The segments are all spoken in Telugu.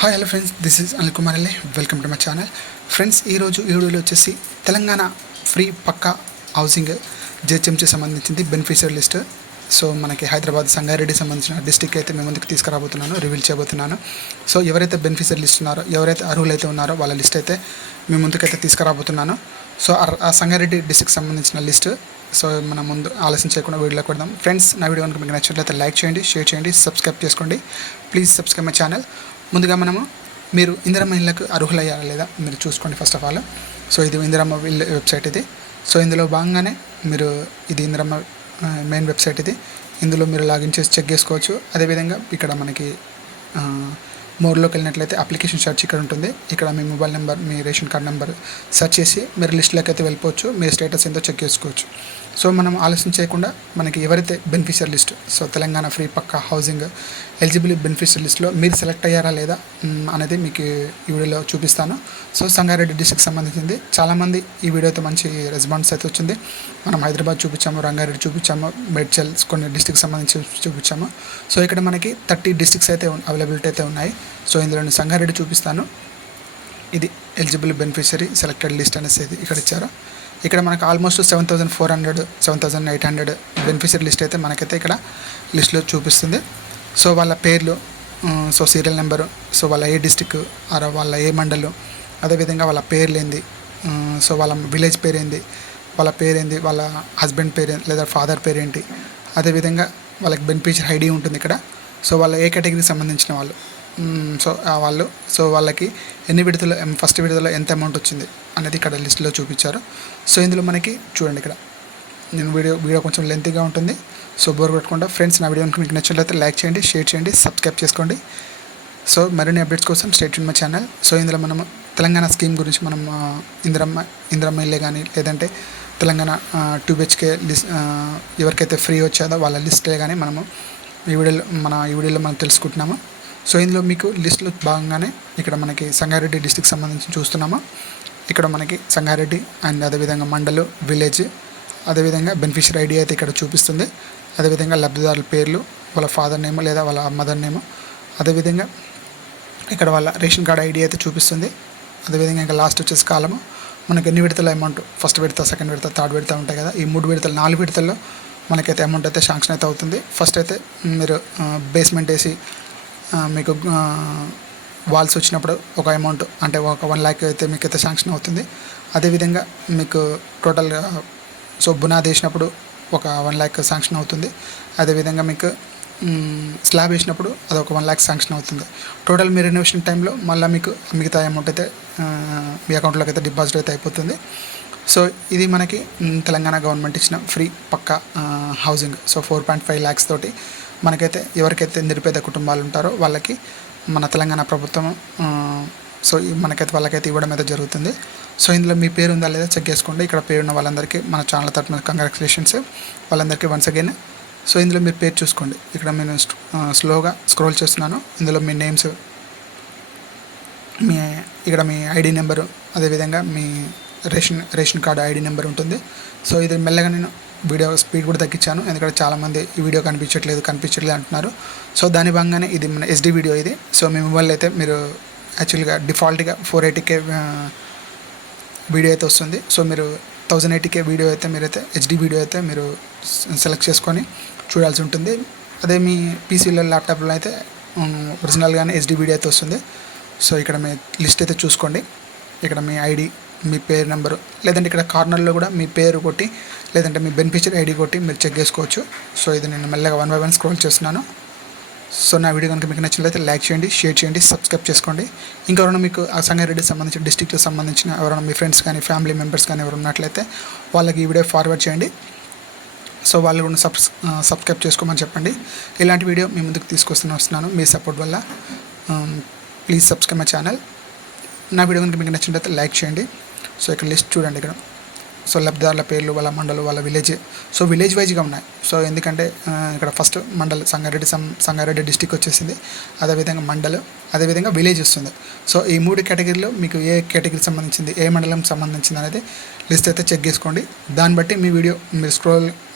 Hi hello friends, this is Anil Kumar Alle. Welcome to my channel. Friends, ఈరోజు ఈ వీడియోలో వచ్చేసి Telangana free pucca housing GHMC సంబంధించింది బెనిఫిషియరీ లిస్ట్. సో మనకి హైదరాబాద్ సంగారెడ్డి సంబంధించిన డిస్టిక్ అయితే మేము ముందుకు తీసుకురాబోతున్నాను, రివీల్ చేయబోతున్నాను. సో ఎవరైతే బెనిఫిషియరీ లిస్ట్ ఉన్నారో, ఎవరైతే అర్హులైతే ఉన్నారో వాళ్ళ లిస్ట్ అయితే మేము ముందుకైతే తీసుకురాబోతున్నాను. సో ఆ సంగారెడ్డి డిస్టిక్ సంబంధించిన లిస్ట్. సో మనం ముందు ఆలస్యం చేయకుండా వీడియోలోకి కొడదాం. ఫ్రెండ్స్, నా వీడియో కనుక మీకు నచ్చినట్లయితే లైక్ చేయండి, షేర్ చేయండి, సబ్స్క్రైబ్ చేసుకోండి. Please subscribe my channel. ముందుగా మీరు ఇందిరమ్మ ఇళ్ళకు అర్హులయ్యారా లేదా మీరు చూసుకోండి ఫస్ట్ ఆఫ్ ఆల్. సో ఇది ఇందిరమ్మ ఇల్లు వెబ్సైట్ ఇది. సో ఇందులో భాగంగానే మీరు ఇది ఇందిరమ్మ మెయిన్ వెబ్సైట్ ఇది. ఇందులో మీరు లాగిన్ చేసి చెక్ చేసుకోవచ్చు. అదేవిధంగా ఇక్కడ మనకి మోర్లోకి వెళ్ళినట్లయితే అప్లికేషన్ సెర్చ్ ఇక్కడ ఉంటుంది. ఇక్కడ మీ మొబైల్ నెంబర్, మీ రేషన్ కార్డ్ నెంబర్ సెర్చ్ చేసి మీరు లిస్ట్లోకి అయితే వెళ్ళిపోవచ్చు. మీ స్టేటస్ ఎంతో చెక్ చేసుకోవచ్చు. సో మనం ఆలస్యం చేయకుండా మనకి ఎవరైతే beneficiary list, so Telangana free pucca housing eligible beneficiary లిస్ట్లో మీరు సెలెక్ట్ అయ్యారా లేదా అనేది మీకు ఈ వీడియోలో చూపిస్తాను. సో సంగారెడ్డి డిస్ట్రిక్ట్ సంబంధించింది. చాలామంది ఈ వీడియోతో మంచి రెస్పాన్స్ అయితే వచ్చింది. మనం హైదరాబాద్ చూపించాము, రంగారెడ్డి చూపించాము, మేడ్చల్ కొన్ని డిస్ట్రిక్ట్ సంబంధించి చూపించాము. సో ఇక్కడ మనకి 30 డిస్ట్రిక్ట్స్ అయితే అవైలబిలిటీ అయితే ఉన్నాయి. సో ఇందులో సంగారెడ్డి చూపిస్తాను. ఇది ఎలిజిబుల్ బెనిఫిషియరీ సెలెక్టెడ్ లిస్ట్ అనేసి ఇక్కడ ఇచ్చారు. ఇక్కడ మనకు ఆల్మోస్ట్ 7,400 7,800 బెనిఫిషియరీ లిస్ట్ అయితే మనకైతే ఇక్కడ లిస్ట్లో చూపిస్తుంది. సో వాళ్ళ పేర్లు, సో సీరియల్ నెంబరు, సో వాళ్ళ ఏ డిస్టిక్, వాళ్ళ ఏ మండలం, అదేవిధంగా వాళ్ళ పేర్లు ఏంది, సో వాళ్ళ విలేజ్ పేరేంది, వాళ్ళ పేరేంది, వాళ్ళ హస్బెండ్ పేరు లేదా ఫాదర్ పేరేంటి, అదేవిధంగా వాళ్ళకి బెనిఫిషియరీ ఐడి ఉంటుంది ఇక్కడ. సో వాళ్ళ ఏ కేటగిరీకి సంబంధించిన వాళ్ళు, సో వాళ్ళకి ఎన్ని విడతలు, ఫస్ట్ విడతలో ఎంత అమౌంట్ వచ్చింది అనేది ఇక్కడ లిస్ట్లో చూపించారు. సో ఇందులో మనకి చూడండి, ఇక్కడ నేను వీడియో కొంచెం లెంతీగా ఉంటుంది. సో బోర్ కొట్టకుండా ఫ్రెండ్స్, నా వీడియో మీకు నచ్చినట్లయితే లైక్ చేయండి, షేర్ చేయండి, సబ్స్క్రైబ్ చేసుకోండి. సో మరిన్ని అప్డేట్స్ కోసం stay tune my channel. So ఇందులో మనం తెలంగాణ స్కీమ్ గురించి మనం ఇందిరమ్మ ఇల్లే కానీ, లేదంటే తెలంగాణ 2 BHK లిస్ట్ ఎవరికైతే ఫ్రీ వచ్చేదో వాళ్ళ లిస్టే కానీ మనము ఈ వీడియోలో మనం తెలుసుకుంటున్నాము. సో ఇందులో మీకు లిస్టులో భాగంగానే ఇక్కడ మనకి సంగారెడ్డి డిస్ట్రిక్ట్ సంబంధించి చూస్తున్నాము. ఇక్కడ మనకి సంగారెడ్డి అండ్ అదేవిధంగా మండలు, విలేజ్, అదేవిధంగా బెనిఫిషియరీ ఐడి అయితే ఇక్కడ చూపిస్తుంది. అదేవిధంగా లబ్ధిదారుల పేర్లు, వాళ్ళ ఫాదర్ నేమ్ లేదా వాళ్ళ మదర్ నేమ్, అదేవిధంగా ఇక్కడ వాళ్ళ రేషన్ కార్డ్ ఐడి అయితే చూపిస్తుంది. అదేవిధంగా ఇంకా లాస్ట్ వచ్చేసి కాలము మనకి ఎన్ని విడతల అమౌంట్, ఫస్ట్ విడత, సెకండ్ విడత, థర్డ్ విడత ఉంటాయి కదా. ఈ 3 విడతలు 4 విడతల్లో మనకైతే అమౌంట్ అయితే శాంక్షన్ అయితే అవుతుంది. ఫస్ట్ అయితే మీరు బేస్మెంట్ వేసి మీకు వాల్స్ వచ్చినప్పుడు ఒక అమౌంట్, అంటే ఒక 1 lakh అయితే మీకు అయితే శాంక్షన్ అవుతుంది. అదేవిధంగా మీకు టోటల్ సో బునాది వేసినప్పుడు ఒక 1 lakh శాంక్షన్ అవుతుంది. అదేవిధంగా మీకు స్లాబ్ వేసినప్పుడు అది ఒక 1 lakh శాంక్షన్ అవుతుంది. టోటల్ మీ రెనోవేషన్ టైంలో మళ్ళీ మీకు మిగతా అమౌంట్ అయితే మీ అకౌంట్లోకి అయితే డిపాజిట్ అయితే అయిపోతుంది. సో ఇది మనకి తెలంగాణ గవర్నమెంట్ ఇచ్చిన free pucca housing. So 4.5 lakhs తోటి మనకైతే ఎవరికైతే నిరుపేద కుటుంబాలు ఉంటారో వాళ్ళకి మన తెలంగాణ ప్రభుత్వం సో మనకైతే వాళ్ళకైతే ఇవ్వడం అయితే జరుగుతుంది. సో ఇందులో మీ పేరు ఉందా లేదా చెక్ చేసుకోండి. ఇక్కడ పేరున్న వాళ్ళందరికీ మన ఛానల్ తరపున కంగ్రాచులేషన్స్ వాళ్ళందరికీ వన్స్ అగైన్. సో ఇందులో మీ పేరు చూసుకోండి. ఇక్కడ నేను స్లోగా స్క్రోల్ చేస్తున్నాను. ఇందులో మీ నేమ్స్, ఇక్కడ మీ ఐడి నెంబరు, అదేవిధంగా మీ రేషన్ కార్డు ఐడి నెంబర్ ఉంటుంది. సో ఇది మెల్లగా నేను వీడియో స్పీడ్ కూడా తగ్గించాను, ఎందుకంటే చాలామంది ఈ వీడియో కనిపించట్లేదు అంటున్నారు. సో దాని భాగంగానే ఇది మన SD వీడియో ఇది. సో మీ మొబైల్ అయితే మీరు యాక్చువల్గా డిఫాల్ట్గా 480K వీడియో అయితే వస్తుంది. సో మీరు 1080K వీడియో అయితే మీరైతే HD వీడియో అయితే మీరు సెలెక్ట్ చేసుకొని చూడాల్సి ఉంటుంది. అదే మీ PCలో, ల్యాప్టాప్లో అయితే ఒరిజినల్గానే HD వీడియో అయితే వస్తుంది. సో ఇక్కడ మీ లిస్ట్ అయితే చూసుకోండి. ఇక్కడ మీ ఐడి, మీ పేరు నెంబరు, లేదంటే ఇక్కడ కార్నర్లో కూడా మీ పేరు కొట్టి, లేదంటే మీ బెనిఫిషియరీ ఐడి కొట్టి మీరు చెక్ చేసుకోవచ్చు. సో ఇది నేను మెల్లగా 1 by 1 స్క్రోల్ చేస్తున్నాను. సో నా వీడియో కనుక మీకు నచ్చినట్లయితే లైక్ చేయండి, షేర్ చేయండి, సబ్స్క్రైబ్ చేసుకోండి. ఇంకెవరైనా మీకు ఆ సంగారెడ్డికి సంబంధించిన డిస్ట్రిక్ట్కి సంబంధించిన ఎవరైనా మీ ఫ్రెండ్స్ కానీ, ఫ్యామిలీ మెంబర్స్ కానీ ఎవరు ఉన్నట్లయితే వాళ్ళకి ఈ వీడియో ఫార్వర్డ్ చేయండి. సో వాళ్ళు కూడా సబ్స్క్రైబ్ చేసుకోమని చెప్పండి. ఇలాంటి వీడియో మీ ముందుకు వస్తున్నాను మీ సపోర్ట్ వల్ల. Please subscribe my channel. నా వీడియో కనుక మీకు నచ్చినట్లయితే లైక్ చేయండి. సో ఇక్కడ లిస్ట్ చూడండి. ఇక్కడ సో లబ్ధిదారుల పేర్లు, వాళ్ళ మండలం, వాళ్ళ విలేజ్, సో విలేజ్ వైజ్గా ఉన్నాయి. సో ఎందుకంటే ఇక్కడ ఫస్ట్ మండల్ సంగారెడ్డి డిస్టిక్ వచ్చేసింది, అదేవిధంగా మండల్, అదేవిధంగా విలేజ్ వస్తుంది. సో ఈ 3 కేటగిరీలో మీకు ఏ కేటగిరీకి సంబంధించింది, ఏ మండలం సంబంధించింది అనేది లిస్ట్ అయితే చెక్ చేసుకోండి. దాన్ని బట్టి మీ వీడియో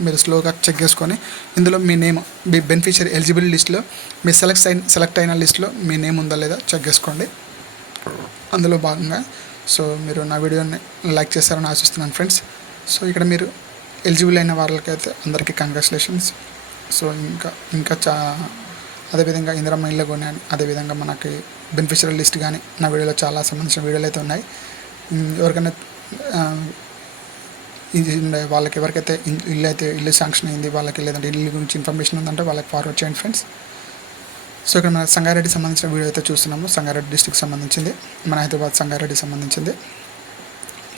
మీరు స్లోగా చెక్ చేసుకొని ఇందులో మీ నేమ్, మీ బెనిఫిషియరీ ఎలిజిబుల్ లిస్ట్లో మీ సెలెక్ట్ అయిన లిస్ట్లో మీ నేమ్ ఉందా లేదా చెక్ చేసుకోండి. అందులో భాగంగా సో మీరు నా వీడియోని లైక్ చేస్తారని ఆశిస్తున్నాను ఫ్రెండ్స్. సో ఇక్కడ మీరు ఎలిజిబుల్ అయిన వాళ్ళకైతే అందరికీ కంగ్రాచులేషన్స్. సో ఇంకా అదేవిధంగా ఇందిరమ్మ ఇల్లు కొని, అదేవిధంగా మనకి బెనిఫిషియరీ లిస్ట్ కానీ నా వీడియోలో చాలా సంబంధించిన వీడియోలు అయితే ఉన్నాయి. ఎవరికైనా వాళ్ళకి ఎవరికైతే ఇల్లు శాంక్షన్ అయింది వాళ్ళకి, లేదంటే ఇల్లు గురించి ఇన్ఫర్మేషన్ ఉందంటే వాళ్ళకి ఫార్వర్డ్ చేయండి ఫ్రెండ్స్. సో ఇక్కడ మన సంగారెడ్డి సంబంధించిన వీడియో అయితే చూస్తున్నాము. సంగారెడ్డి డిస్ట్రిక్ట్ సంబంధించింది, మన హైదరాబాద్ సంగారెడ్డి సంబంధించింది.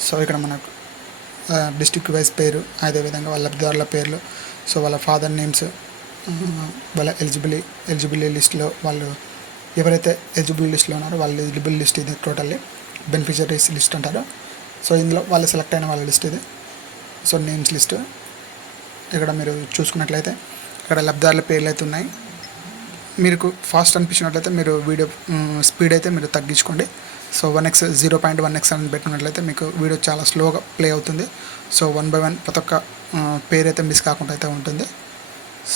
సో ఇక్కడ మనకు డిస్ట్రిక్ట్ వైజ్ పేరు, అదేవిధంగా వాళ్ళ లబ్ధిదారుల పేర్లు, సో వాళ్ళ ఫాదర్ నేమ్స్, వాళ్ళ ఎలిజిబుల్ లిస్ట్లో వాళ్ళు ఎవరైతే ఎలిజిబుల్ లిస్ట్లో ఉన్నారో వాళ్ళ ఎలిజిబుల్ లిస్ట్ ఇది టోటల్లీ బెనిఫిషరీస్ లిస్ట్ అంటారు. సో ఇందులో వాళ్ళు సెలెక్ట్ అయిన వాళ్ళ లిస్ట్ ఇది. సో నేమ్స్ లిస్ట్ ఇక్కడ మీరు చూసుకున్నట్లయితే ఇక్కడ లబ్ధిదారుల పేర్లు అయితే ఉన్నాయి. మీకు ఫాస్ట్ అనిపించినట్లయితే మీరు వీడియో స్పీడ్ అయితే మీరు తగ్గించుకోండి. సో 1x 0.1x అని పెట్టుకున్నట్లయితే మీకు వీడియో చాలా స్లోగా ప్లే అవుతుంది. సో 1 by 1 ప్రతి ఒక్క పేరు అయితే మిస్ కాకుండా అయితే ఉంటుంది.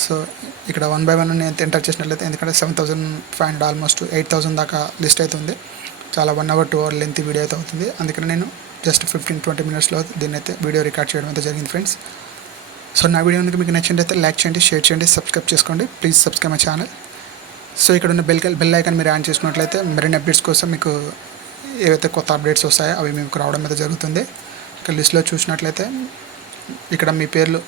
సో ఇక్కడ 1 by 1 నేను ఎంటర్ చేసినట్లయితే, ఎందుకంటే 7,500 ఆల్మోస్ట్ 8,000 దాకా లిస్ట్ అవుతుంది. చాలా 1 hour 2 hour లెంత్ వీడియో అయితే అవుతుంది. అందుకని నేను జస్ట్ 15-20 minutesలో దీన్ని అయితే వీడియో రికార్డ్ చేయడం అయితే జరిగింది ఫ్రెండ్స్. సో నా వీడియో మీకు నచ్చినట్లయితే లైక్ చేయండి, షేర్ చేయండి, సబ్స్క్రైబ్ చేసుకోండి. Please subscribe my channel. So ఇక్కడ ఉన్న బెల్ ఐకాన్ మీరు ఆన్ చేసుకున్నట్లయితే మరిన్ని అప్డేట్స్ కోసం మీకు ఏవైతే కొత్త అప్డేట్స్ వస్తాయో అవి మీకు రావడం అయితే జరుగుతుంది. ఇక్కడ లిస్ట్లో చూసినట్లయితే ఇక్కడ మీ పేర్లు,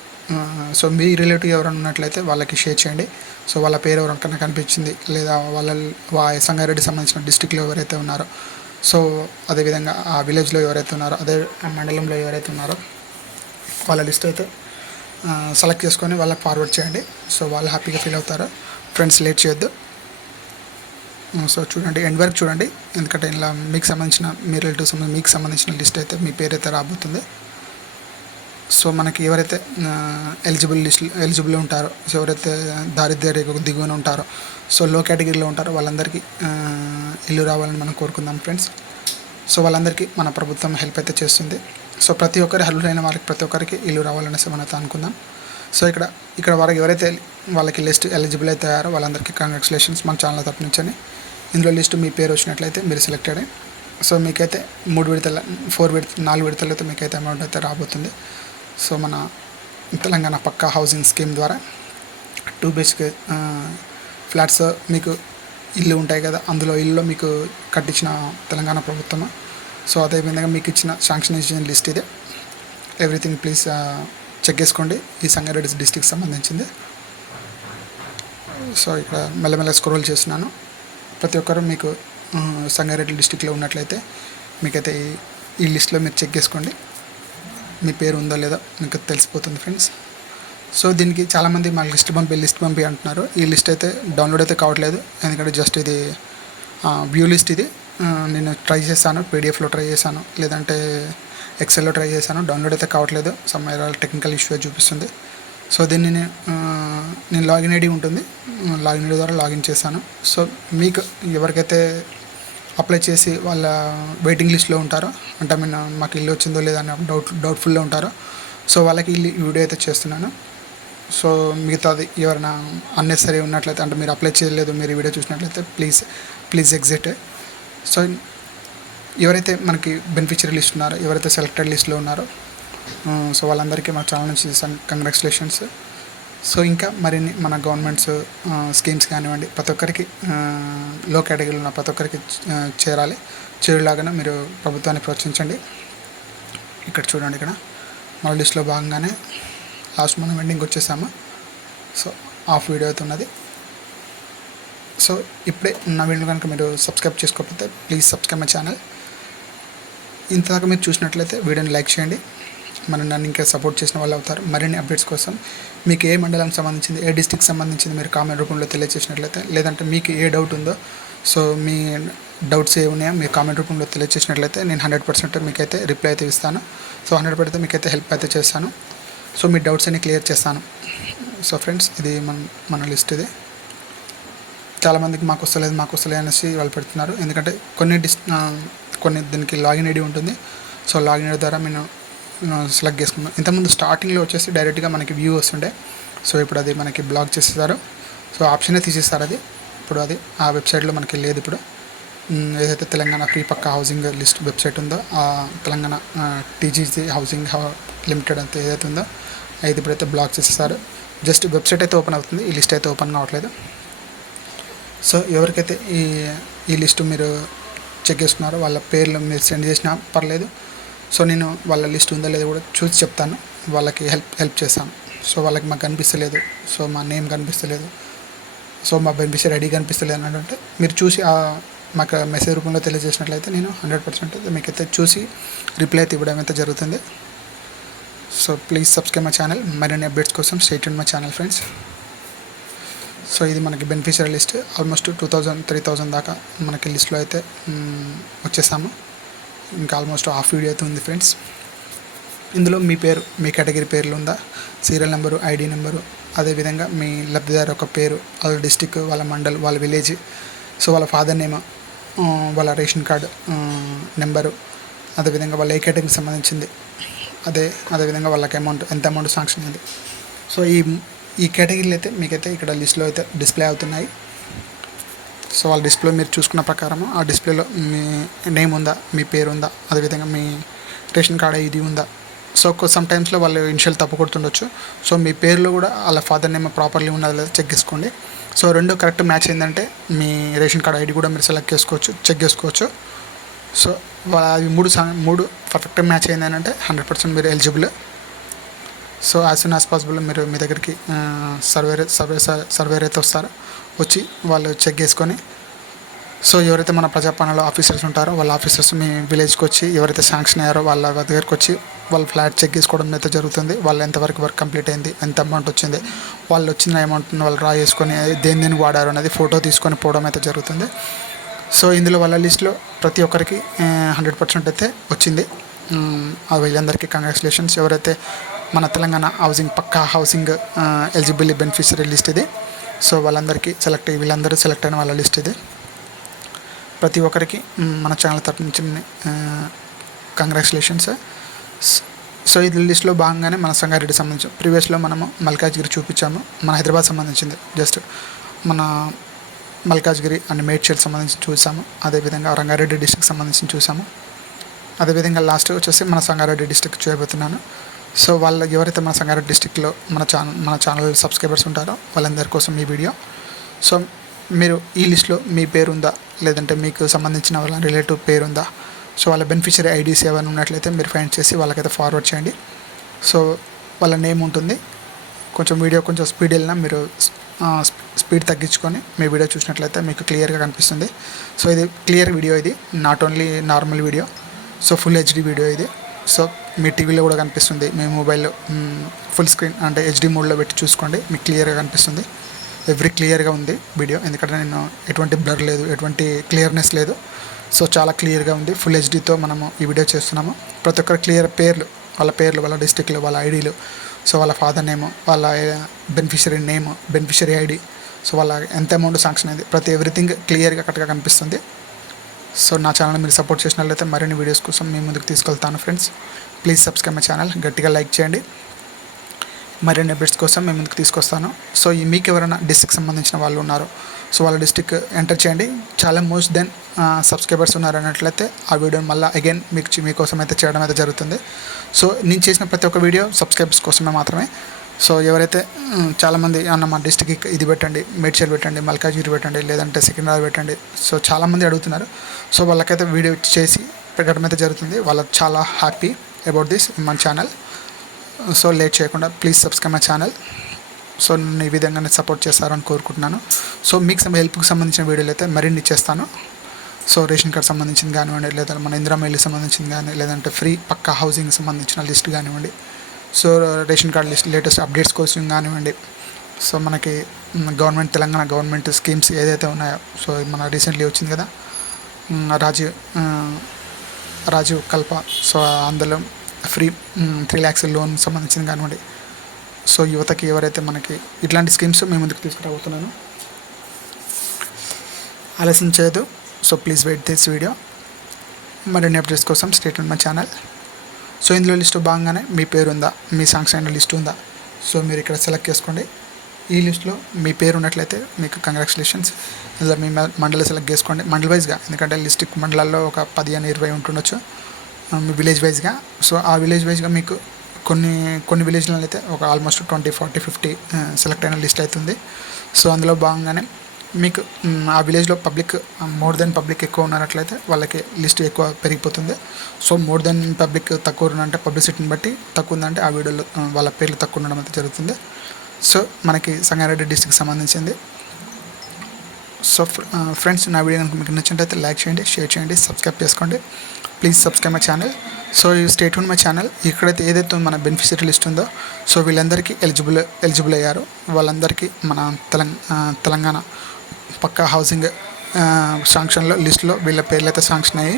సో మీ రిలేటివ్ ఎవరైనా ఉన్నట్లయితే వాళ్ళకి షేర్ చేయండి. సో వాళ్ళ పేరు ఎవరికైనా కనిపించింది, లేదా వాళ్ళ సంగారెడ్డి సంబంధించిన డిస్టిక్లో ఎవరైతే ఉన్నారో, సో అదేవిధంగా ఆ విలేజ్లో ఎవరైతే ఉన్నారో, అదే ఆ మండలంలో ఎవరైతే ఉన్నారో వాళ్ళ లిస్ట్ అయితే సెలెక్ట్ చేసుకొని వాళ్ళకి ఫార్వర్డ్ చేయండి. సో వాళ్ళు హ్యాపీగా ఫీల్ అవుతారు. ఫ్రెండ్స్ లేట్ చేయొద్దు. సో చూడండి, ఎండ్ వరకు చూడండి, ఎందుకంటే ఇలా మీకు సంబంధించిన మీ రిలేటివ్స్ మీకు సంబంధించిన లిస్ట్ అయితే మీ పేరు అయితే రాబోతుంది. సో మనకి ఎవరైతే ఎలిజిబుల్ ఉంటారో, సో ఎవరైతే దారిద్ర్య రేఖకు దిగువన ఉంటారో, సో లో కేటగిరీలో ఉంటారో వాళ్ళందరికీ ఇల్లు రావాలని మనం కోరుకుందాం ఫ్రెండ్స్. సో వాళ్ళందరికీ మన ప్రభుత్వం హెల్ప్ అయితే చేస్తుంది. సో ప్రతి ఒక్కరి అర్హులైన వాళ్ళకి ప్రతి ఒక్కరికి ఇల్లు రావాలనేసి మనతో అనుకుందాం. సో ఇక్కడ వారికి ఎవరైతే వాళ్ళకి లిస్ట్ ఎలిజిబుల్ అయితే అయ్యారో వాళ్ళందరికీ కంగ్రాచులేషన్స్ మన ఛానల్ తరపు నుంచి. ఇందులో లిస్టు మీ పేరు వచ్చినట్లయితే మీరు సెలెక్టెడ్. సో మీకైతే 4 విడతలతో మీకైతే అమౌంట్ అయితే రాబోతుంది. సో మన తెలంగాణ పక్కా హౌసింగ్ స్కీమ్ ద్వారా 2 BHK ఫ్లాట్స్ మీకు ఇల్లు ఉంటాయి కదా, అందులో ఇల్లులో మీకు కట్టించిన తెలంగాణ ప్రభుత్వం. సో అదేవిధంగా మీకు ఇచ్చిన శాంక్షనైజేషన్ లిస్ట్ ఇదే. ఎవ్రీథింగ్ ప్లీజ్ చెక్ చేసుకోండి. ఈ సంగారెడ్డి డిస్ట్రిక్ట్ సంబంధించింది. సో ఇక్కడ మెల్లమెల్ల స్క్రోల్ చేస్తున్నాను. ప్రతి ఒక్కరూ మీకు సంగారెడ్డి డిస్ట్రిక్ట్లో ఉన్నట్లయితే మీకైతే ఈ లిస్ట్లో మీరు చెక్ చేసుకోండి, మీ పేరు ఉందో లేదో మీకు తెలిసిపోతుంది ఫ్రెండ్స్. సో దీనికి చాలామంది మా లిస్ట్ పంపి అంటున్నారు. ఈ లిస్ట్ అయితే డౌన్లోడ్ అయితే కావట్లేదు, ఎందుకంటే జస్ట్ ఇది వ్యూ లిస్ట్. ఇది నేను ట్రై చేశాను, పీడిఎఫ్లో ట్రై చేశాను, లేదంటే ఎక్సెల్లో ట్రై చేశాను, డౌన్లోడ్ అయితే కావట్లేదు. సమ్ టెక్నికల్ ఇష్యూ చూపిస్తుంది. సో దీన్ని నేను లాగిన్ ఐడి ఉంటుంది, లాగిన్ ఐడి ద్వారా లాగిన్ చేశాను. సో మీకు ఎవరికైతే అప్లై చేసి వాళ్ళ వెయిటింగ్ లిస్ట్లో ఉంటారో, అంటే మాకు ఇల్లు వచ్చిందో లేదా అని డౌట్ఫుల్లో ఉంటారో, సో వాళ్ళకి ఈ వీడియో అయితే చేస్తున్నాను. సో మిగతాది ఎవరైనా అన్నెసరీ ఉన్నట్లయితే, అంటే మీరు అప్లై చేయలేదు, మీరు ఈ వీడియో చూసినట్లయితే ప్లీజ్ ఎగ్జిట్. సో ఎవరైతే మనకి బెనిఫిషియరీ లిస్ట్ ఉన్నారో, ఎవరైతే సెలెక్టెడ్ లిస్ట్లో ఉన్నారో, సో వాళ్ళందరికీ మా ఛానల్ నుంచి కంగ్రాచులేషన్స్. సో ఇంకా మరిన్ని మన గవర్నమెంట్స్ స్కీమ్స్ కానివ్వండి, ప్రతి ఒక్కరికి లో కేటగిరీలో ఉన్న ప్రతి ఒక్కరికి చేరేలాగానే మీరు ప్రభుత్వాన్ని ప్రోత్సహించండి. ఇక్కడ చూడండి, ఇక్కడ మన లిస్ట్లో భాగంగానే లాస్ట్ మనం ఎండింగ్ వచ్చేసాము. సో హాఫ్ వీడియో అయితే ఉన్నది. సో ఇప్పుడే నా వీడియో కనుక మీరు సబ్స్క్రైబ్ చేసుకోకపోతే ప్లీజ్ సబ్స్క్రైబ్ మై ఛానల్. ఇంతదాకా మీరు చూసినట్లయితే వీడియోని లైక్ చేయండి, నన్ను ఇంకా సపోర్ట్ చేసిన వాళ్ళు అవుతారు. మరిన్ని అప్డేట్స్ కోసం మీకు ఏ మండలానికి సంబంధించింది, ఏ డిస్ట్రిక్ట్ సంబంధించింది మీరు కామెంట్ రూపంలో తెలియజేసినట్లయితే, లేదంటే మీకు ఏ డౌట్ ఉందో, సో మీ డౌట్స్ ఏమున్నాయో మీ కామెంట్ రూపంలో తెలియజేసినట్లయితే నేను 100% మీకైతే రిప్లై అయితే ఇస్తాను. సో 100% మీకైతే హెల్ప్ అయితే చేస్తాను. సో మీ డౌట్స్ అన్ని క్లియర్ చేస్తాను. సో ఫ్రెండ్స్, ఇది మన లిస్ట్. ఇది చాలామందికి మాకు వస్తలేదు అనేసి వాళ్ళు పెడుతున్నారు. ఎందుకంటే కొన్ని దీనికి లాగిన్ ఐడి ఉంటుంది. సో లాగిన్ ఐడి ద్వారా నేను సెలెక్ట్ చేసుకున్నాను. ఇంతకుముందు స్టార్టింగ్లో వచ్చేసి డైరెక్ట్గా మనకి వ్యూ వస్తుండే. సో ఇప్పుడు అది మనకి బ్లాక్ చేసేసారు. సో ఆప్షనే తీసేస్తారు. అది ఇప్పుడు అది ఆ వెబ్సైట్లో మనకి లేదు. ఇప్పుడు ఏదైతే Telangana free pucca housing list website ఉందో, ఆ తెలంగాణ టీజీసీ హౌసింగ్ లిమిటెడ్ అంతా ఏదైతే ఉందో అది ఇప్పుడైతే బ్లాక్ చేసేసారు. జస్ట్ వెబ్సైట్ అయితే ఓపెన్ అవుతుంది, ఈ లిస్ట్ అయితే ఓపెన్ కావట్లేదు. సో ఎవరికైతే ఈ లిస్టు మీరు చెక్ చేసుకున్నారో వాళ్ళ పేర్లు మీరు సెండ్ చేసినా పర్లేదు. సో నేను వాళ్ళ లిస్ట్ ఉందో లేదో కూడా చూసి చెప్తాను, వాళ్ళకి హెల్ప్ చేస్తాను. సో వాళ్ళకి మాకు కనిపిస్తలేదు, సో మా నేమ్ కనిపిస్తలేదు, సో మా బెనిఫిషియరీ ఐడి కనిపిస్తలేదు అని అంటే మీరు చూసి మాకు మెసేజ్ రూపంలో తెలియజేసినట్లయితే నేను 100% మీకైతే చూసి రిప్లై అయితే ఇవ్వడం అయితే జరుగుతుంది. So please subscribe my channel. మరిన్ని అప్డేట్స్ కోసం stay tune my channel friends. So ఇది మనకి బెనిఫిషియరీ లిస్ట్. ఆల్మోస్ట్ 2000-3000 దాకా మనకి లిస్ట్లో అయితే వచ్చేసాము. ఇంకా ఆల్మోస్ట్ హాఫ్ వీడియో అయితే ఉంది ఫ్రెండ్స్. ఇందులో మీ పేరు, మీ కేటగిరీ పేర్లు ఉందా, సీరియల్ నెంబరు, ఐడి నెంబరు, అదేవిధంగా మీ లబ్ధిదారు యొక్క పేరు, వాళ్ళ డిస్టిక్, వాళ్ళ మండల్, వాళ్ళ విలేజ్, సో వాళ్ళ ఫాదర్ నేమ్, వాళ్ళ రేషన్ కార్డు నెంబరు, అదేవిధంగా వాళ్ళ ఏ కేటగిరీకి సంబంధించింది, అదేవిధంగా వాళ్ళకి ఎంత అమౌంట్ శాంక్షన్ అయింది. సో ఈ కేటగిరీలు అయితే మీకైతే ఇక్కడ లిస్ట్లో అయితే డిస్ప్లే అవుతున్నాయి. సో వాళ్ళ డిస్ప్లే మీరు చూసుకున్న ప్రకారము ఆ డిస్ప్లేలో మీ నేమ్ ఉందా, మీ పేరు ఉందా, అదేవిధంగా మీ రేషన్ కార్డ్ ఇది ఉందా. సో సమ్ టైమ్స్లో వాళ్ళు ఇనిషియల్ తప్పు కొడుతుండొచ్చు. సో మీ పేరులో కూడా వాళ్ళ ఫాదర్ నేమ్ ప్రాపర్లీ ఉన్నది లేదా చెక్ చేసుకోండి. సో రెండు కరెక్ట్ మ్యాచ్ అయిందంటే మీ రేషన్ కార్డ్ ఐడి కూడా మీరు చెక్ చేసుకోవచ్చు. సో అవి మూడు పర్ఫెక్ట్ మ్యాచ్ అయిందంటే 100% మీరు eligible. So as soon as possible మీరు మీ దగ్గరికి సర్వేర్ అయితే వస్తారో, వచ్చి వాళ్ళు చెక్ చేసుకొని, సో ఎవరైతే మన ప్రజాపాలనలో ఆఫీసర్స్ ఉంటారో వాళ్ళ ఆఫీసర్స్ మీ విలేజ్కి వచ్చి ఎవరైతే శాంక్షన్ అయ్యారో వాళ్ళ దగ్గరికి వచ్చి వాళ్ళ ఫ్లాట్ చెక్ చేసుకోవడం అయితే జరుగుతుంది. వాళ్ళు ఎంతవరకు వర్క్ కంప్లీట్ అయింది, ఎంత అమౌంట్ వచ్చింది, వాళ్ళు వచ్చిన అమౌంట్ని వాళ్ళు డ్రా చేసుకొని దేని వాడారు అనేది ఫోటో తీసుకొని పోవడం అయితే జరుగుతుంది. సో ఇందులో వాళ్ళ లిస్ట్లో ప్రతి ఒక్కరికి 100% అయితే వచ్చింది. వీళ్ళందరికీ కంగ్రాచులేషన్స్. ఎవరైతే మన తెలంగాణ పక్కా హౌసింగ్ ఎలిజిబిలిటీ బెనిఫిషియరీ లిస్ట్ ఇది. సో వీళ్ళందరూ సెలెక్ట్ అయిన వాళ్ళ లిస్ట్ ఇది. ప్రతి ఒక్కరికి మన ఛానల్ తరపు నుంచి కంగ్రాచులేషన్స్. సో ఈ లిస్ట్లో భాగంగానే మన సంగారెడ్డి సంబంధించి ప్రీవియస్లో మనము మల్కాజ్గిరి చూపించాము, మన హైదరాబాద్ సంబంధించింది. జస్ట్ మన మల్కాజ్గిరి అండ్ మేడ్చల్ సంబంధించి చూసాము. అదేవిధంగా రంగారెడ్డి డిస్ట్రిక్ట్ సంబంధించి చూసాము. అదేవిధంగా లాస్ట్ వచ్చేసి మన సంగారెడ్డి డిస్ట్రిక్ట్ చూడబోతున్నాను. సో ఎవరైతే మన సంగారెడ్డి డిస్ట్రిక్ట్లో మన ఛానల్ సబ్స్క్రైబర్స్ ఉంటారో వాళ్ళందరి కోసం ఈ వీడియో. సో మీరు ఈ లిస్ట్లో మీ పేరు ఉందా, లేదంటే మీకు సంబంధించిన వాళ్ళ రిలేటివ్ పేరు ఉందా, సో వాళ్ళ బెనిఫిషియరీ ఐడీస్ ఏమైనా ఉన్నట్లయితే మీరు ఫైండ్ చేసి వాళ్ళకైతే ఫార్వర్డ్ చేయండి. సో వాళ్ళ నేమ్ ఉంటుంది. వీడియో కొంచెం స్పీడ్ వెళ్ళినా మీరు స్పీడ్ తగ్గించుకొని మీ వీడియో చూసినట్లయితే మీకు క్లియర్గా కనిపిస్తుంది. సో ఇది క్లియర్ వీడియో, ఇది not only normal video. So full HD video ఇది. సో మీ టీవీలో కూడా కనిపిస్తుంది, మీ మొబైల్లో ఫుల్ స్క్రీన్ అంటే హెచ్డి మోడ్లో పెట్టి చూసుకోండి, మీకు క్లియర్గా కనిపిస్తుంది. క్లియర్గా ఉంది వీడియో, ఎందుకంటే నేను ఎటువంటి బ్లర్ లేదు, ఎటువంటి క్లియర్నెస్ లేదు. సో చాలా క్లియర్గా ఉంది. ఫుల్ హెచ్డితో మనము ఈ వీడియో చేస్తున్నాము. ప్రతి ఒక్కరు క్లియర్ పేర్లు, వాళ్ళ డిస్ట్రిక్ట్లో వాళ్ళ ఐడీలు, సో వాళ్ళ ఫాదర్ నేము, వాళ్ళ beneficiary name, beneficiary ID, so వాళ్ళ ఎంత అమౌంట్ శాంక్షన్ అయింది, ఎవ్రీథింగ్ క్లియర్గా కరెక్ట్గా కనిపిస్తుంది. సో నా ఛానల్ మీరు సపోర్ట్ చేసినట్లయితే మరిన్ని వీడియోస్ కోసం మీ ముందుకు తీసుకెళ్తాను friends. Please subscribe my channel, గట్టిగా లైక్ చేయండి. మరిన్ని అప్డేట్స్ కోసం మీ ముందుకు తీసుకొస్తాను. సో మీకు ఎవరైనా డిస్ట్రిక్ట్ సంబంధించిన వాళ్ళు ఉన్నారో, సో వాళ్ళ డిస్ట్రిక్ట్ ఎంటర్ చేయండి. చాలా మోస్ట్ దెన్ సబ్స్క్రైబర్స్ ఉన్నారు అన్నట్లయితే ఆ వీడియోని మళ్ళీ అగైన్ మీకోసం అయితే చేయడం అయితే జరుగుతుంది. సో నేను చేసిన ప్రతి ఒక్క వీడియో సబ్స్క్రైబర్స్ కోసమే మాత్రమే. సో ఎవరైతే చాలామంది మా డిస్ట్రిక్ట్ ఇది పెట్టండి, మేడ్చల్ పెట్టండి, మల్కాజ్గిరి పెట్టండి, లేదంటే సికింద్రాబాద్ పెట్టండి, సో చాలామంది అడుగుతున్నారు. సో వాళ్ళకైతే వీడియో చేసి పెట్టడం అయితే జరుగుతుంది. వాళ్ళకి చాలా హ్యాపీ అబౌట్ దిస్ మన ఛానల్. సో లేట్ చేయకుండా please subscribe my channel. So నన్ను ఈ విధంగానే సపోర్ట్ చేస్తారని కోరుకుంటున్నాను. సో మీకు హెల్ప్కి సంబంధించిన వీడియోలు అయితే మరిన్ని చేస్తాను. సో రేషన్ కార్డ్ సంబంధించింది కానివ్వండి, లేదా మన ఇందిరమ్మ ఇల్లు సంబంధించింది కానీ, లేదంటే ఫ్రీ పక్కా హౌసింగ్ సంబంధించిన లిస్ట్ కానివ్వండి, so ration card list latest updates కోసం కానివ్వండి, సో మనకి తెలంగాణ గవర్నమెంట్ స్కీమ్స్ ఏదైతే ఉన్నాయో, సో మన రీసెంట్లీ వచ్చింది కదా రాజీవ్ రాజీవ్ కల్ప. సో అందులో ఫ్రీ 3 lakhs లోన్ సంబంధించింది కానివ్వండి. సో యువతకి ఎవరైతే మనకి ఇట్లాంటి స్కీమ్స్ మేము ముందుకు తీసుకురాబోతున్నాను. ఆలస్యం చేయదు. So please wait this video. మరిన్ని అప్డేట్స్ కోసం stay tune my channel. So ఇందులో లిస్టు భాగంగానే మీ పేరు ఉందా, మీ సాంక్షన్ అయిన లిస్ట్ ఉందా, సో మీరు ఇక్కడ సెలెక్ట్ చేసుకోండి. ఈ లిస్ట్లో మీ పేరు ఉన్నట్లయితే మీకు కంగ్రాచులేషన్స్. ఇందులో మీ మండలి సెలెక్ట్ చేసుకోండి, మండల్ వైజ్గా. ఎందుకంటే లిస్టిక్ మండలాల్లో ఒక 15-20 ఉంటుండొచ్చు మీ విలేజ్ వైజ్గా. సో ఆ విలేజ్ వైజ్గా మీకు కొన్ని విలేజ్లలో అయితే ఒక ఆల్మోస్ట్ 20, 40, 50 సెలెక్ట్ అయిన లిస్ట్ అవుతుంది. సో అందులో భాగంగానే మీకు ఆ విలేజ్లో మోర్ దెన్ పబ్లిక్ ఎక్కువ ఉన్నట్లయితే వాళ్ళకి లిస్ట్ ఎక్కువ పెరిగిపోతుంది. సో మోర్ దెన్ పబ్లిక్ తక్కువ ఉన్నంటే పబ్లిసిటీని బట్టి తక్కువ ఉందంటే ఆ వీడియోలో వాళ్ళ పేర్లు తక్కువ ఉండడం అయితే జరుగుతుంది. సో మనకి సంగారెడ్డి డిస్ట్రిక్ట్ సంబంధించింది. సో ఫ్రెండ్స్, నా వీడియో కనుక మీకు నచ్చినట్లయితే లైక్ చేయండి, షేర్ చేయండి, సబ్స్క్రైబ్ చేసుకోండి. Please subscribe my channel. So ఈ స్టే ట్యూన్ మై ఛానల్. ఇక్కడైతే ఏదైతే మన బెనిఫిషియరీ లిస్ట్ ఉందో సో వీళ్ళందరికీ ఎలిజిబుల్ అయ్యారు. వాళ్ళందరికీ మన తెలంగాణ పక్కా హౌసింగ్ శాంక్షన్లో లిస్టులో వీళ్ళ పేర్లు అయితే శాంక్షన్ అయ్యి,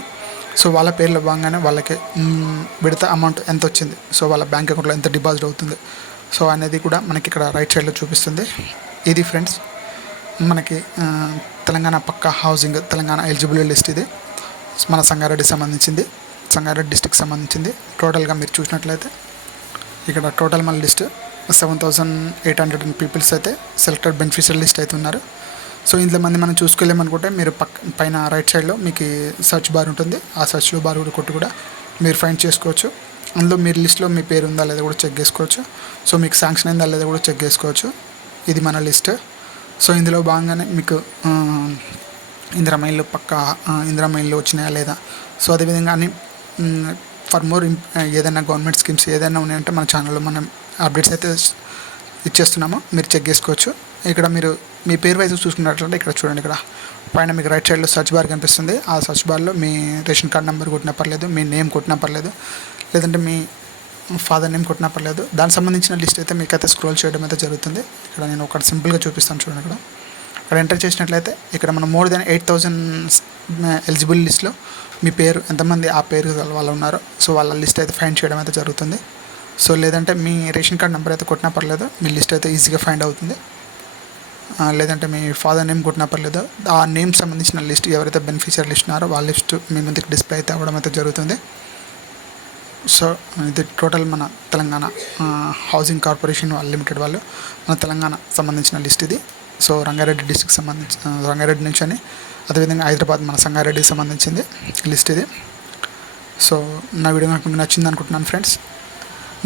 సో వాళ్ళ పేర్లు భాగంగానే వాళ్ళకి విడత అమౌంట్ ఎంత వచ్చింది, సో వాళ్ళ బ్యాంక్ అకౌంట్లో ఎంత డిపాజిట్ అవుతుంది, సో అనేది కూడా మనకి ఇక్కడ రైట్ సైడ్లో చూపిస్తుంది. ఇది ఫ్రెండ్స్ మనకి తెలంగాణ పక్కా హౌసింగ్ తెలంగాణ ఎలిజిబుల్ లిస్ట్. ఇది మన సంగారెడ్డికి సంబంధించింది, సంగారెడ్డి డిస్ట్రిక్ట్ సంబంధించింది. టోటల్గా మీరు చూసినట్లయితే ఇక్కడ టోటల్ మన లిస్ట్ 7,800 పీపుల్స్ అయితే సెలెక్టెడ్ బెనిఫిషియరీ లిస్ట్ అయితే ఉన్నారు. సో ఇంట్లో మంది మనం చూసుకోలేమనుకుంటే మీరు పైన రైట్ సైడ్లో మీకు సర్చ్ బార్ ఉంటుంది. ఆ సర్చ్లో బార్ కూడా కొట్టి కూడా మీరు ఫైండ్ చేసుకోవచ్చు. అందులో మీరు లిస్ట్లో మీ పేరు ఉందా లేదా కూడా చెక్ చేసుకోవచ్చు. సో మీకు శాంక్షన్ అయిందా లేదా కూడా చెక్ చేసుకోవచ్చు. ఇది మన లిస్ట్. సో ఇందులో భాగంగానే మీకు ఇందిరమ్మ ఇల్లు ఇందిరమ్మ ఇల్లు వచ్చినాయా లేదా, సో అదేవిధంగా అన్ని ఫర్ మోర్ ఏదైనా గవర్నమెంట్ స్కీమ్స్ ఏదైనా ఉన్నాయంటే మన ఛానల్లో మనం అప్డేట్స్ అయితే ఇచ్చేస్తున్నాము, మీరు చెక్ చేసుకోవచ్చు. ఇక్కడ మీరు మీ పేరు వైజ్ చూసుకున్నట్లయితే ఇక్కడ చూడండి, ఇక్కడ పైన మీకు రైట్ సైడ్లో సర్చ్ బార్ కనిపిస్తుంది. ఆ సర్చ్ బార్లో మీ రేషన్ కార్డ్ నెంబర్ కొట్టినా పర్లేదు, మీ నేమ్ కొట్టినా పర్లేదు, లేదంటే మీ ఫాదర్ నేమ్ కొట్టినా పర్లేదు. దానికి సంబంధించిన లిస్ట్ అయితే మీకైతే స్క్రోల్ చేయడం అయితే జరుగుతుంది. ఇక్కడ నేను ఒకటి సింపుల్గా చూపిస్తాను చూడండి. ఇక్కడ ఎంటర్ చేసినట్లయితే ఇక్కడ మనం మోర్ దెన్ 8,000 ఎలిజిబుల్ లిస్ట్లో మీ పేరు ఎంతమంది ఆ పేరు వాళ్ళు ఉన్నారు, సో వాళ్ళ లిస్ట్ అయితే ఫైండ్ చేయడం అయితే జరుగుతుంది. సో లేదంటే మీ రేషన్ కార్డ్ నెంబర్ అయితే కొట్టినా పర్లేదు, మీ లిస్ట్ అయితే ఈజీగా ఫైండ్ అవుతుంది. లేదంటే మీ ఫాదర్ నేమ్ కొట్టినా పర్లేదు, ఆ నేమ్ సంబంధించిన లిస్ట్ ఎవరైతే బెనిఫిషియరీ లిస్ట్ ఉన్నారో వాళ్ళ లిస్ట్ మీ ముందుకు డిస్ప్లే అయితే అవ్వడం అయితే జరుగుతుంది. సో ఇది టోటల్ మన తెలంగాణ హౌసింగ్ కార్పొరేషన్ లిమిటెడ్ వాళ్ళు మన తెలంగాణ సంబంధించిన లిస్ట్ ఇది. సో రంగారెడ్డి డిస్ట్రిక్ట్ సంబంధించి రంగారెడ్డి నుంచి అని, అదేవిధంగా హైదరాబాద్ మన సంగారెడ్డికి సంబంధించింది లిస్ట్ ఇది. సో నా వీడియో కనుక మీకు నచ్చింది అనుకుంటున్నాను ఫ్రెండ్స్.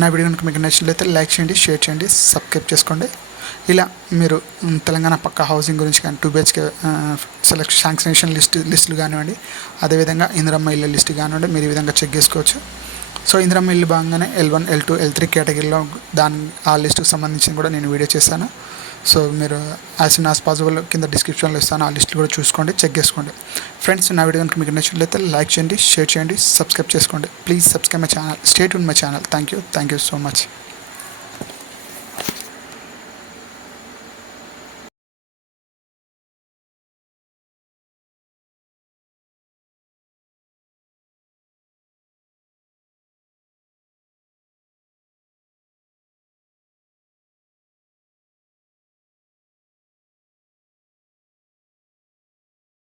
నా వీడియో కనుక మీకు నచ్చినట్లయితే లైక్ చేయండి, షేర్ చేయండి, సబ్స్క్రైబ్ చేసుకోండి. ఇలా మీరు తెలంగాణ పక్కా హౌసింగ్ గురించి కానీ 2 BHK శాంక్షనేషన్ లిస్టులు కానివ్వండి, అదేవిధంగా ఇందిరమ్మ ఇళ్ళ లిస్ట్ కానివ్వండి, మీరు ఈ విధంగా చెక్ చేసుకోవచ్చు. సో ఇందిరమ్మ ఇల్లు భాగంగానే L1, L2, L3 కేటగిరీలో ఆ లిస్టుకు సంబంధించి కూడా నేను వీడియో చేశాను. సో మీరు యాజ్ సూన్ యాజ్ పాసిబుల్ కింద డిస్క్రిప్షన్లో ఇస్తాను, ఆ లిస్టులు కూడా చూసుకోండి, చెక్ చేసుకోండి. ఫ్రెండ్స్, నా వీడియో కనుక మీకు నచ్చినట్లయితే లైక్ చేయండి, షేర్ చేయండి, సబ్స్క్రైబ్ చేసుకోండి. Please subscribe my channel. Stay tune my channel. Thank you so much.